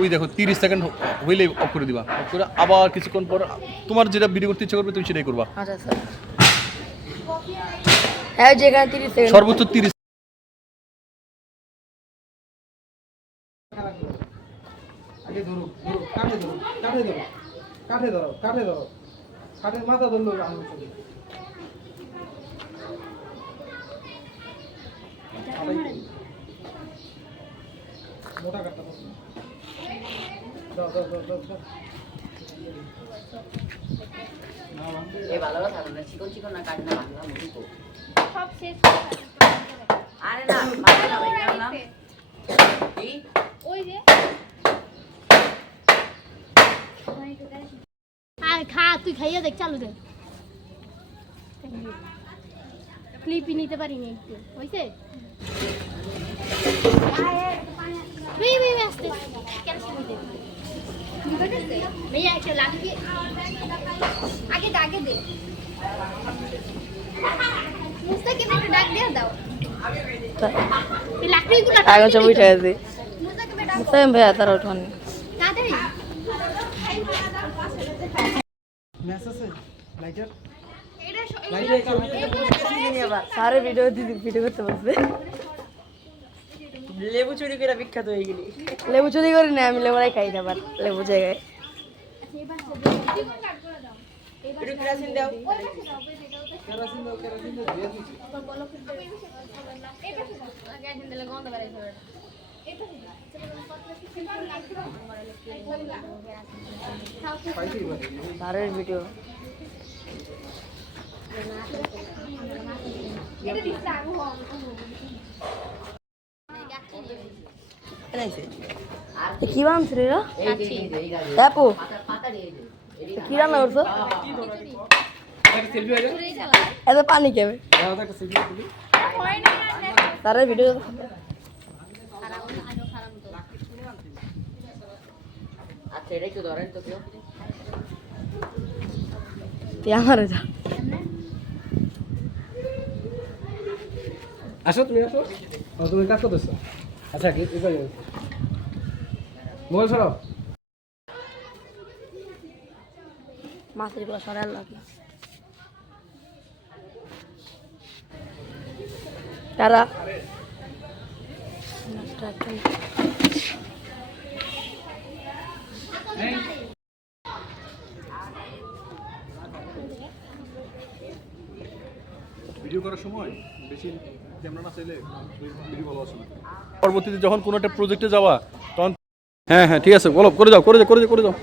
ওই দেখো 30 সেকেন্ড হইলে অফ করে দিবা, অফ করে আবার কিছুক্ষণ পর তোমার যেটা ভিডিও করতে ইচ্ছা করবে তুমি সেটাই করবা। আচ্ছা স্যার। হ্যাঁ যেখানে 30 সেকেন্ড সর্বোচ্চ 30। আগে ধরো ধরো কাঠে ধরো কাঠে ধরো কাঠে ধরো কাঠে ধরো কাঠের মাথা ধরলো আঙুল চলে মোটা কাঠটা দাও দাও দাও দাও দাও এই ভালো কথা না, চিকন চিকন না কাট না ভাঙা মুড়ি তো সব শেষ আরে না ভালো না ভাই নাম কি ওই যে আর খা, তুই খাইয়া দেখ, চালু দে। ক্লিপই নিতে পারিনি একটু হইছে আসতে भैया একটা লাগিয়ে আগে দাগে দে মুস্তাকে একটু ডাক দিয়ে দাও লাকড়ি গুলো আগে সব উঠে আছে মুস্তাকে বেটা মুস্তাকিম ভাইয়া তারা উঠান তাড়াতাড়ি ম্যাচ আছে লাইটার এটা লাইটার সারে ভিডিও করতে বলছে লেবু চুরি করে বিখ্যাত হয়ে গেলি। লেবু চুরি করি না আমি, লেবুরাই খাই না, আবার লেবু জায়গায় কেরাসিন দাও কেরাসিন দাও ধুয়ে দিছি পাইছি এবার সারের ভিডিও কি বানছ রে আপু কি রান্না করছো? একটা সেলফি হয়ে যায় এত পানি কেবে দাও একটা সেলফি তুলি সারের ভিডিও আচ্ছা এটা একটু ধরেন তো কেউ তুই আমারে যা আসো তুমি আসো ও তুমি কাজ করতেছো আচ্ছা কি এবার মোবাইল সরাও মাছের গুলো সরাল লাগে তারা ভিডিও করার সময় বেশি ক্যামেরা না চাইলে ভিডিও ভালো আসে না। পরবর্তীতে যখন কোনো একটা প্রজেক্টে যাওয়া তখন হ্যাঁ হ্যাঁ ঠিক আছে বলো, করে যাও করে যাও করে যাও করে যাও।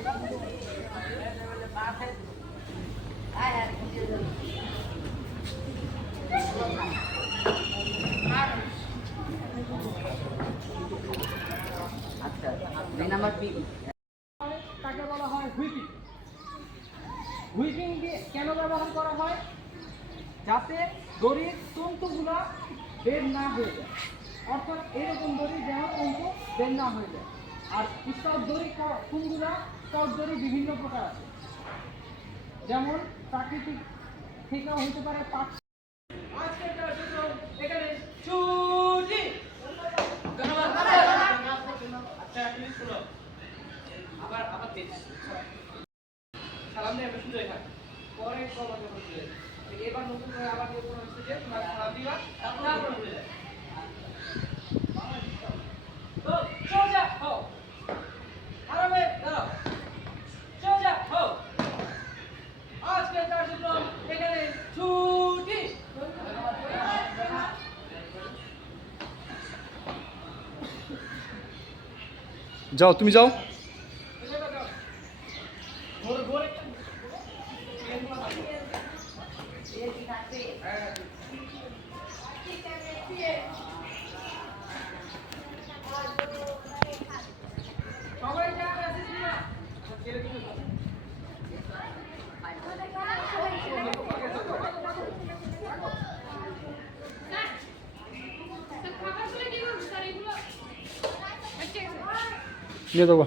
আচ্ছা দুই নাম্বার পি তাকে বলা হয় হুইপিং হুইপিং কেন ব্যবহার করা হয়? যাতে দড়ির তন্তুগুলো বের না হয়ে যায়, অর্থাৎ এরকম দড়ি যেন তন্তু বের না হয়ে যায়। আর স্কাউট দড়ি কোনগুলা? স্কাউট দড়ি বিভিন্ন প্রকার আছে, যেমন প্রাকৃতিক থেকেও হতে পারে পাট। আজকের কার্যক্রম এখানে ছুটি। আচ্ছা প্লিজ শুনো, আবার সালাম দিয়ে আমরা শুধু এখানে পরে কমাতে বলতে এবার নতুন করে আবার যে কোনো হচ্ছে যে তোমার সালাম দিবা তারপর হয়ে যায়। তো সোজা হও, আরামে দাঁড়াও, সোজা হও। আজকের কার্যক্রম এখানে ছুটি। যাও তুমি যাও। সবাই যাবে আসিস না নিয়ে যাবো।